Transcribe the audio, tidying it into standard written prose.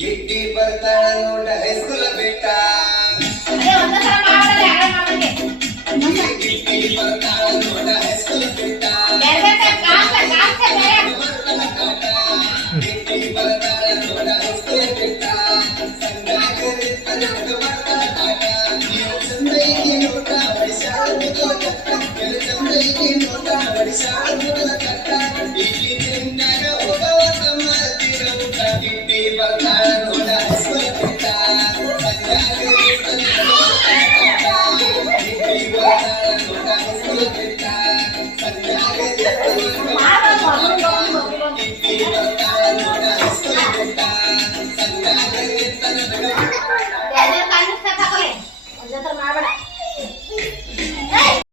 ಗಿಟ್ಟಿ ಬರ್ತಾಳ ನೋಡ ಹೈಸ್ಕೂಲ್ ಬಿಟ್ಟ ಗಿಟ್ಟಿ ಬರ್ತಾಳ ನೋಡ ಹೈಸ್ಕೂಲ್ ಬಿಟ್ಟ ಗಿಟ್ಟಿ ಬರ್ತಾಳ ನೋಡ ಹೈಸ್ಕೂಲ್ ಬಿಟ್ಟ ಚಂದೈಗೆ ನೋಟ ಬಡಿಸಾಡು ಚಂದೈಗೆ ನೋಟ ಬಡಿಸಾಡು ಇಲ್ಲಿ ತಿಂದಾಗ ಹೋಗವ ತಮ್ಮ ತಿರುವುಟ ಗಿಟ್ಟಿ ಬರ್ತಾಳ ನೋಡ ಹೈಸ್ಕೂಲ್ ಬಿಟ್ಟ ಗಿಟ್ಟಿ ಬರ್ತಾಳ ನೋಡ ಹೈಸ್ಕೂಲ್ ಬಿಟ್ಟ